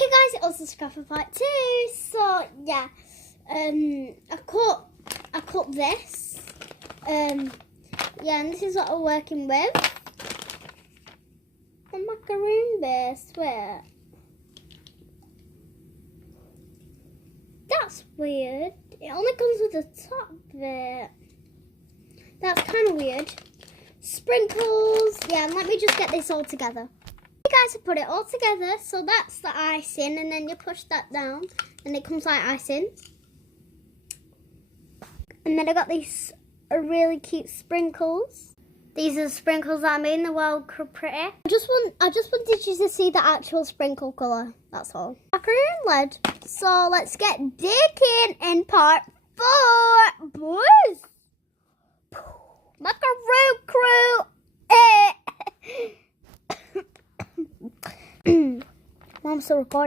Hey guys, it was Scrap for part 2. So yeah, I cut this. Yeah, and this is what we're working with. A macaroon base. Wait, that's weird. It only comes with the top bit. That's kind of weird. Sprinkles. Yeah, and let me just get this all together. You guys have put it all together, so that's the icing, and then you push that down and it comes like icing. And then I got these really cute sprinkles. These are the sprinkles that I made, and they're well pretty. I just wanted you to see the actual sprinkle colour, that's all. Macaroon lead. So let's get digging in part 4, boys. Macaroon crew. I'm still recording.